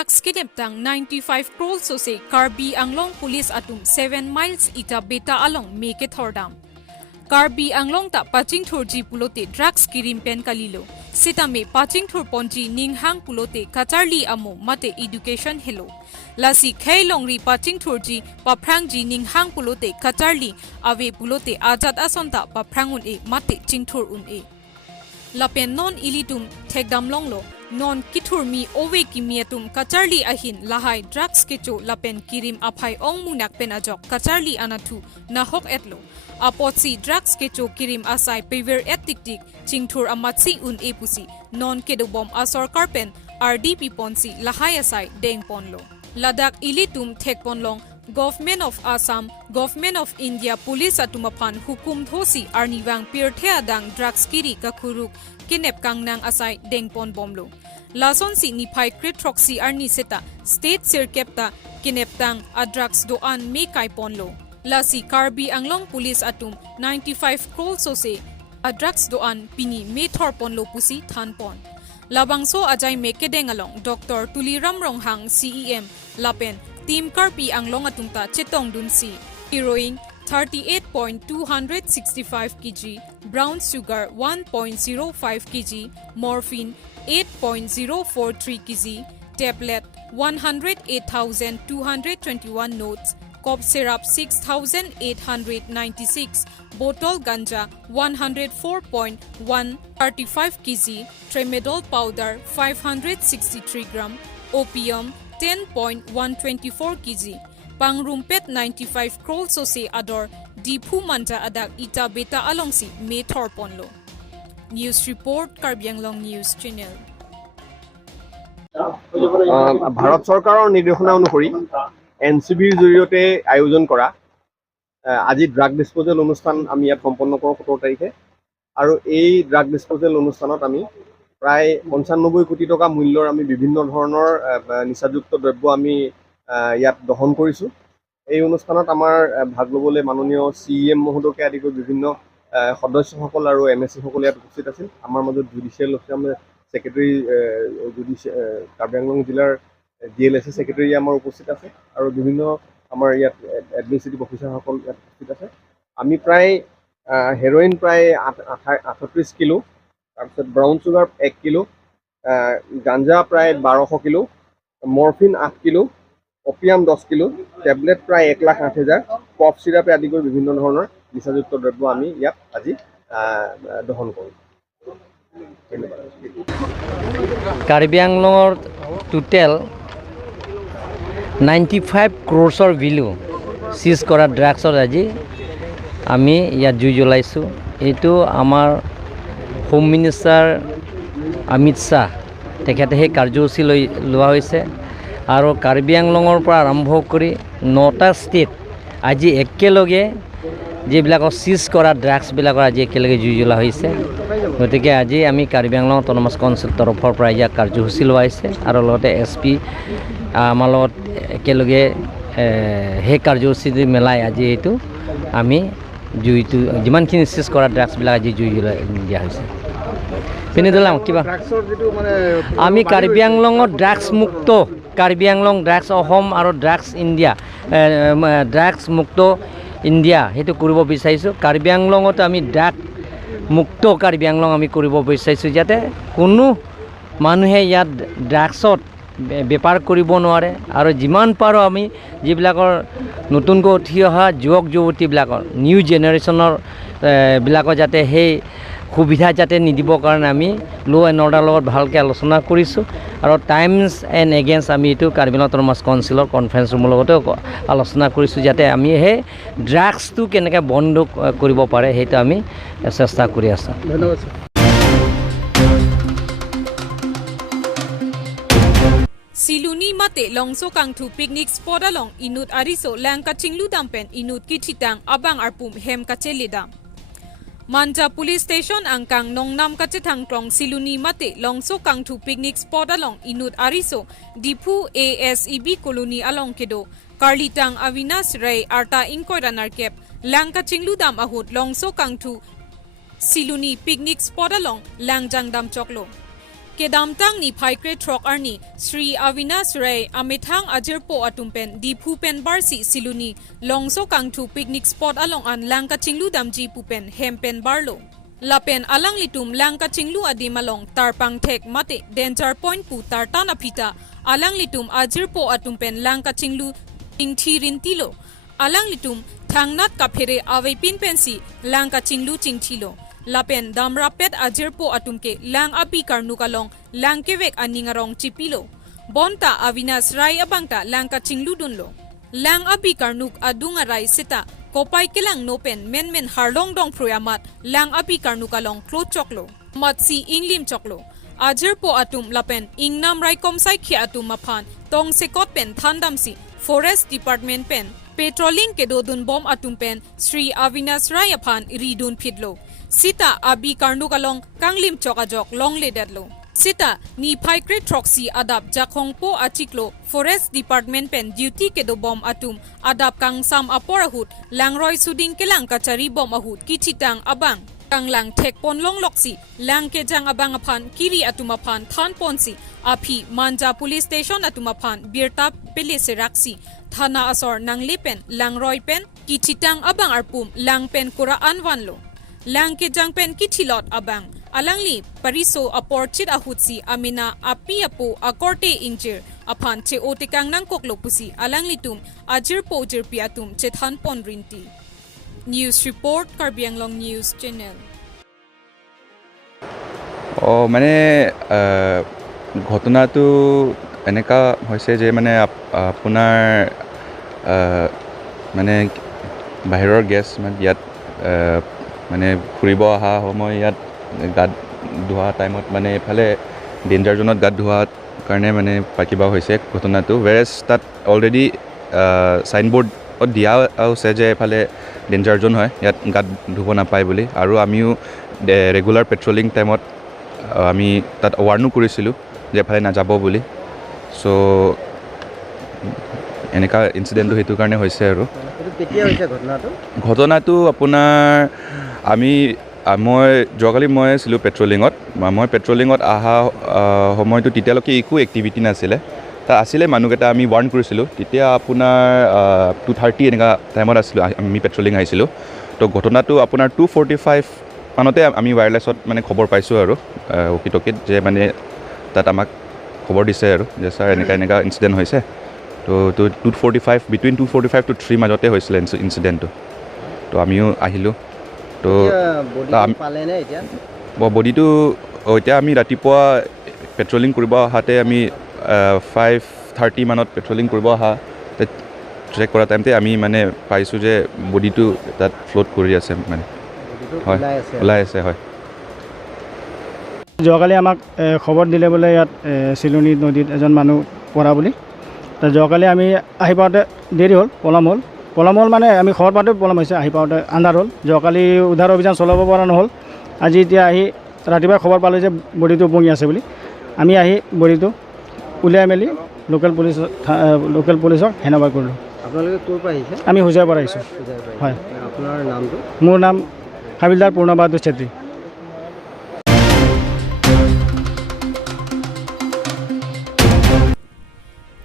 drugs kidnap tang 95 crores so say Karbi Anglong police atum 7 miles ita beta along make it thordam. Karbi Anglong ta paching thorji pulote drugs kirim pen kalilo. Sitame paching thor ponji ninghang pulote kacharli amo mate education hello. Lasi khay longri paching thorji paprangji ninghang pulote kacharli ave pulote ajat asonta paprangun e mate chingthor un e. Lapen non ilitum thekdam longlo non kithurmi owe kimiatum kacharli ahin lahai drugs kecho lapen kirim aphai ong munak penajok kacharli anathu nahok etlo apotsi drugs kecho kirim asai paver etiktik chingthur amatsi un epusi non kedobom asor karpen RDP ponsi lahai asai deng ponlo Ladakh ilitum thekponlong Government of Assam, Government of India Police atumapan hukum thosi arniwang pirthea dang drugs kiri kakhuruk kinep kangnang asai dengpon bomlo. Lason si nipai kritroxi arni seta state sirkepta kinep tang a drugs doan me kai ponlo. Lasi Karbi Anglong Police atum 95 crores so se a drugs doan pini me thor ponlo pusi than pon. Labangso ajay me kedeng along Dr. Tuliram Ronghang CEM Lapen Team Karbi Anglong atumta chetong dunsi. Heroin 38.265 kg, brown sugar 1.05 kg, morphine 8.043 kg, tablet 108,221 notes, cough syrup 6,896, bottle ganja 104.135 kg, tramadol powder 563 gram, opium 10.124 kg. Pangrumpet 95 crores so se ador Dipu Manta adak ita beta alongsi me thorponlo. News report Karbi Anglong News Channel. Bharat চৰকাৰৰ নিৰ্দেশনা অনুসৰি এনচিবিৰ জৰিয়তে আয়োজন কৰা আজি drug ডিসপোজেল অনুষ্ঠান আমি ইয়াত সম্পন্ন কৰোঁ 17 তাৰিখে আৰু এই ড্ৰাগ ডিসপোজেল অনুষ্ঠানত আমি প্ৰায় 95 কোটি টকা মূল্যৰ আমি বিভিন্ন ধৰণৰ নিচাযুক্ত দ্ৰব্য আমি ইয়াত দহন কৰিছো এই অনুষ্ঠানত আমাৰ ভাগ ল'বলৈ মাননীয় CEM মহোদয়কে আদি কৰি বিভিন্ন সদস্যসকল আৰু MSC সকল ইয়াত উপস্থিত আছিল আমাৰ মাজত জুডিশিয়েল সেক্ৰেটাৰী কাৰ্বি আংলং জিলাৰ DLSA সেক্ৰেটাৰী আমাৰ উপস্থিত আছে আৰু বিভিন্ন আমাৰ ইয়াত এডমিনিষ্ট্ৰেটিভ অফিচাৰ সকল ইয়াত উপস্থিত আছে আমি প্ৰায় হেৰোইন প্ৰায় 38 কিলো তাৰপিছত ব্ৰাউন সুগাৰ 1 কিলো গাঞ্জা প্ৰায় 1200 kilo morphine 8 kilo opium 10 kilo, tablet প্ৰায় 1,08,000, cough syrup আদি কৰি বিভিন্ন ধৰণৰ নিচাযুক্ত দ্ৰব্য আমি ইয়াত আজি দহন কৰোঁ। কাৰ্বি আংলঙৰ টোটেল 95 ক্ৰ'ৰ্ছৰ ভেলু সিজ কৰা ড্ৰাগছৰ আজি আমি ইয়াত জুই জ্বলাইছোঁ এইটো আমাৰ হোম মিনিষ্টাৰ অমিত শ্বাহ তেখেতে সেই কাৰ্যসূচী লোৱা হৈছে আৰু কাৰ্বি আংলঙৰ পৰা আৰম্ভ কৰি 9টা ষ্টেট আজি একেলগে যিবিলাকৰ সিজ কৰা ড্ৰাগছবিলাকৰ আজি একেলগে জুই জ্বলা হৈছে গতিকে আজি আমি কাৰ্বি আংলং অট'নমাছ কাউন্সিল তৰফৰ পৰা ইয়াত কাৰ্যসূচী লোৱা হৈছে আৰু লগতে SP আমাৰ লগত একেলগে সেই কাৰ্যসূচী মেলাই আজি এইটো আমি জুইটো যিমানখিনি সিজ কৰা ড্ৰাগছবিলাক আজি জুই জ্বলাই দিয়া হৈছে পিনে দিলাম কিবা আমি কাৰ্বি আংলঙত ড্ৰাগছ মুক্ত কাৰ্বি আংলং ড্ৰাগছ অসম আৰু ড্ৰাগছ ইণ্ডিয়া ড্ৰাগছ মুক্ত ইণ্ডিয়া সেইটো কৰিব বিচাৰিছোঁ কাৰ্বি আংলঙত আমি ড্ৰাগ মুক্ত কাৰ্বি আংলং আমি কৰিব বিচাৰিছোঁ যাতে কোনো মানুহে ইয়াত ড্ৰাগছত বেপাৰ কৰিব নোৱাৰে আৰু যিমান পাৰোঁ আমি যিবিলাকৰ নতুনকৈ উঠি অহা যুৱক যুৱতীবিলাকৰ নিউ জেনেৰেশ্যনৰ বিলাকৰ যাতে সেই সুবিধা যাতে নিদিবৰ কাৰণে আমি ল' এণ্ড অৰ্ডাৰ লগত ভালকৈ আলোচনা কৰিছোঁ আৰু টাইমছ এণ্ড এগেইনষ্ট আমি এইটো কাৰ্বি আংলং অট'নমাছ কাউন্সিলৰ কনফাৰেঞ্চ ৰুমৰ লগতে আলোচনা কৰিছোঁ যাতে আমি সেই ড্ৰাগছটো কেনেকৈ বন্ধ কৰিব পাৰে সেইটো আমি চেষ্টা কৰি আছোঁ ধন্যবাদ Siluni mate longso kangthu picnic spot along inut ariso langka chinglu dampen inut kichitang abang arpum hem kachelidam Manja Police Station angkang nongnam kachetang klong Siluni mate longso kangthu picnic spot along inut ariso Dipu ASEB colony along kedo Karlitang Avinas Ray Arta Inkoiranar kep langka chinglu dam ahut longso kangthu Siluni picnic spot along langjang dam choklo kedam tang ni phai kre throk arni Sri Avinas Ray amethang ajirpo atumpen dipu pen barsi siluni longso kangthu picnic spot along an langka chinglu damji pupen hempen barlo lapen alang litum langka chinglu adimalong tarpang thek mate danger point pu tartana phita alang litum ajirpo atumpen langka chinglu tingthirin tilo alang litum thangnat kaphere awepin pensi langka chinglu chingthilo lapen damrapet ajirpo atumke lang api karnukalong lang kevek aningarong chipilo bonta Avinas Rai abangta langka chinglu dunlo lang api karnuk adunga rai sita kopay kilang nopen men harlong dong proyamat lang api karnukalong klo choklo matsi inglim choklo ajirpo atum lapen ingnam rai komsai khia atum maphan tong sekot pen thandamsi forest department pen petrolling ke dodun bom atum pen Sri Avinas Rai aphan ridun phidlo sita abi karnukalong kanglim chokajok long ledadlo sita ni phaikre troxy adap jakhongpo achiklo forest department pen duty ke do bom atum adap kangsam aporahut langroi suding kelang kachari bom ahut kichitang abang kanglang thekpon long loksi lang ke jang abang aphan kiri atumaphan than ponsi api manja police station atumaphan birta pelese raksi thana asor nanglepen langroi pen kichitang abang arpum lang pen kura anwanlo lang ke jang pen kichilot abang alangli pariso aporchit ahutsi amina api apo akorte injir aphan che otikang nangkok lopusi alangli tum ajir po jirpi atum chethan pon rinti news report Karbi Anglong news channel মানে ঘটনাটো এনেকা হৈছে যে মানে আপোনাৰ মানে বাহিৰৰ gas মানে ইয়াত মানে ফুৰিব অহা সময় ইয়াত গাত ধোৱা টাইমত মানে এফালে ডেঞ্জাৰ জোনত গাত ধোৱাৰ কাৰণে মানে কিবা হৈছে ঘটনাটো ৱেৰেজ তাত অলৰেডি চাইনবোৰ্ডত দিয়া আছে যে এফালে ডেঞ্জাৰ জোন হয় ইয়াত গাত ধুব নাপায় বুলি আৰু আমিও ৰেগুলাৰ পেট্ৰলিং টাইমত আমি তাত ৱাৰ্ণো কৰিছিলোঁ যে এফালে নাযাব বুলি চ' এনেকা ইনচিডেণ্টটো সেইটো কাৰণে হৈছে আৰু ঘটনাটো আপোনাৰ মই যোৱাকালি মই আছিলোঁ পেট্ৰলিঙত মই পেট্ৰলিঙত অহা সময়টো তেতিয়ালৈকে একো এক্টিভিটি নাছিলে তাত আছিলে মানুহকেইটা আমি ৱাৰ্ণ কৰিছিলোঁ তেতিয়া আপোনাৰ 2:30 এনেকুৱা টাইমত আছিলোঁ আমি পেট্ৰলিং আহিছিলোঁ তো ঘটনাটো আপোনাৰ 2:45 মানতে আমি ৱায়াৰলেছত মানে খবৰ পাইছোঁ আৰু অকিটকিত যে মানে তাত আমাক খবৰ দিছে আৰু যে ছাৰ এনেকা ইনচিডেণ্ট হৈছে তো 2:45 বিটুইন 2:45 to 3 মাজতে হৈছিলে ইনচিডেণ্টটো তো আমিও আহিলোঁ তো বডিটো এতিয়া আমি ৰাতিপুৱা পেট্ৰলিং কৰিব অহাতে আমি 5:30 মানত পেট্ৰলিং কৰিব অহা ট্ৰেক কৰা টাইমতে আমি মানে পাইছোঁ যে বডিটো তাত ফ্ল'ট কৰি আছে মানে হয় ওলাই আছে হয় যোৱাকালি আমাক খবৰ দিলে বোলে ইয়াত চিলনী নদীত এজন মানুহ পৰা বুলি যোৱাকালি আমি আহি পাওঁতে দেৰি হ'ল পলম হ'ল মানে আমি খবৰ পাওঁতে পলম হৈছে আহি পাওঁতে আন্ধাৰ হ'ল যোৱাকালি উদ্ধাৰ অভিযান চলাব পৰা নহ'ল আজি এতিয়া আহি ৰাতিপুৱা খবৰ পালোঁ যে বডিটো উপঙি আছে বুলি আমি আহি বডিটো উলিয়াই মেলি লোকেল পুলিচক হেণ্ডঅভাৰ কৰিলোঁ আপোনালোকে ক'ৰ পৰা আহিছে আমি হোজাইৰ পৰা আহিছোঁ হয় আপোনাৰ নামটো মোৰ নাম havildar পূৰ্ণবাহাদুৰ Chetri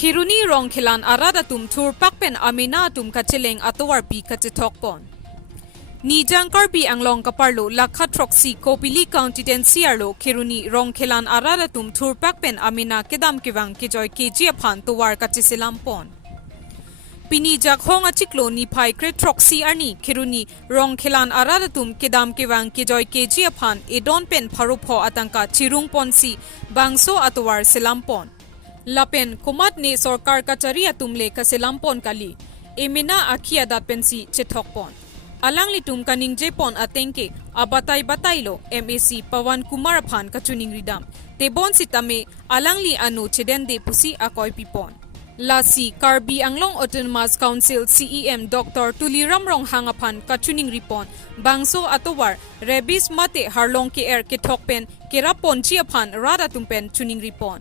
Kiruni rongkhilan aradatum thurpakpen amina atum kacheleng atowarpi kachethokpon Nijang Karbi Anglong kaparlo lakha troksi Kopili County Tensiarlo Kiruni rongkhilan aradatum thurpakpen amina kedam kiwang kijoy keji aphan towar kachisilampon Pini jakhong achiklo ni phai kre troksi arni Kiruni rongkhilan aradatum kedam kiwang kijoy keji aphan edon pen pharupho atangka chirung ponsi bangso atowar silampon Lapen kumat ne sorkar kachari atumle kaselampon kali emina akhia dat pensi chethokpon alang litum kaning jepon atengke abatay lo MAC Pawan Kumar phan kachuning ridam tebon sitame alangli anu chedende pusi akoy pipon lasi Karbi Anglong Autonomous Council CEM Dr. Tuliram Rong hangaphan kachuning ripon bangso atowar rebis mate harlong ke er ke thokpen kerapon chi aphan radatumpen chuning ripon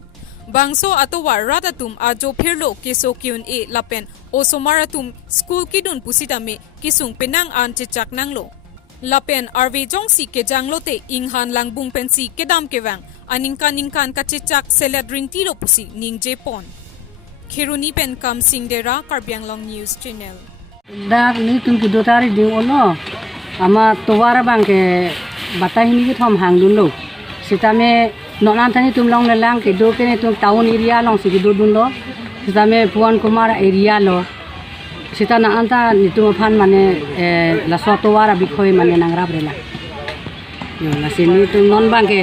Bangso atowar radatum ajo phirlo keso kyun e lapen osomaratum school kidun pusitame kisung penang an chechak nanglo lapen arve jongsi ke janglote inghan langbung pensi kedam kewang aningkan kachechak seladring tiro pusi ning Japon. Khiruni pen kam singdera Karbi Anglong News Channel. Dak ni tum kido tari ding ono ama towara bangke batahini ki thom hang dun lo sitame nonan thani tum long lelang kido ke tum town area long sikido dun lo sitame puan kumar area lo sitana anta nitum phan mane la sotowara bikhoi mane nangra brela yo la sini tum non bangke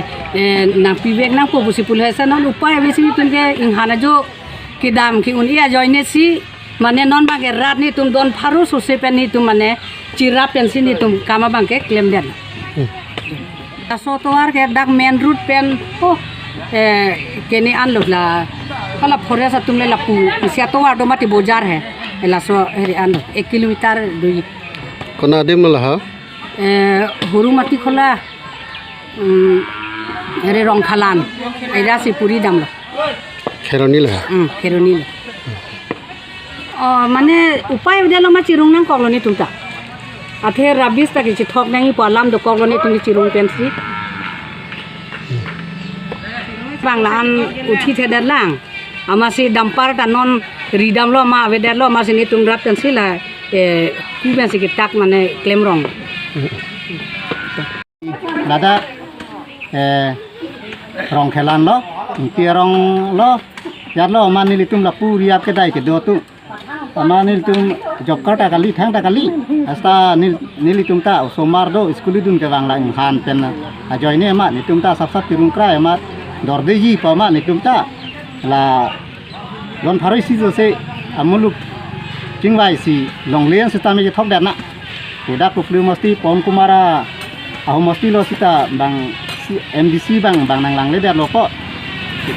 na pibek na ko busi pul hesa non upai besi tum ke inghana jo kidam ki unia joine si mane non bangke rat ni tum don pharu sose pen ni tum mane chira pensi ni tum kama bangke claim den sotoar ke dak main route pen keni an lo la kala forest tum le la pu sia to ado mati bozar hai la so heri an 1 kilometer dui kona dem la ha huru mati khola heri rong khalan aida si puri dam lo kheroni la kheroni মানে উপায় উদিয়ালো মা চিরুং নাং colony তুমতা আথে রাবিস তাকে C থক নাঙি পালাম দ colony তুমি চিরুং pansy Bangalan উঠি the Delang আমাসি dumper টা নন রিডাম লো মা আবে দেলো আমাসি নি তুম রাপ পেনসি লা কি পেনসি কি টাক মানে ক্লেম রং দাদা rong khelan lo tia rong lo yat lo manili tum la puri ap ke dai ke do tu manil tum jokka ta kali thang ta kali asta nili tum ta somar do skuli dun ke bangla han pen a joine ma ni tum ta sap sap tirung kra ma dorde ji pa ma ni tum ta la lon tharoi si jo se amuluk chingwai si longlian se ta me thok dan na udak plu masti pom kumara ahu masti lo sita bang MDC bang nang lang le dar lo ko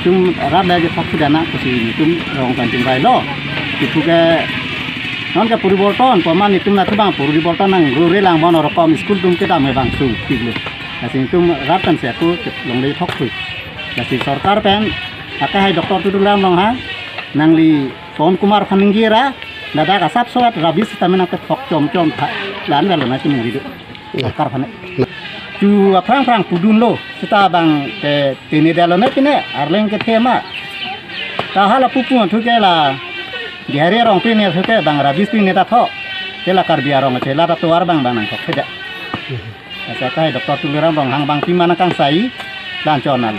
tum rat la je thok dan na kusi tum rong kan chingwai lo itu ke non ke puriborton paman itu na bang puriborton nang rure lang bon rokom school tum ke dam bang su tiglo asin tum ratan se tu long le thok thui asi sarkar pen aka hai doktor tu lam long ha nang li pon kumar phaningira dada ka sap sot rabis tamena ke thok chom lan la na chim ngi du sarkar phane chu aprang pudun lo sita bang ke tini dalo na pine arleng ke thema ta hala pupu thu ke la Gihari rong pin ya suke bang rabis pin neta tho kela karbi arong cela ta tuar bang nang thok kheda asa kai doktor tuliram rong hang bang pimana kang sai lan chonal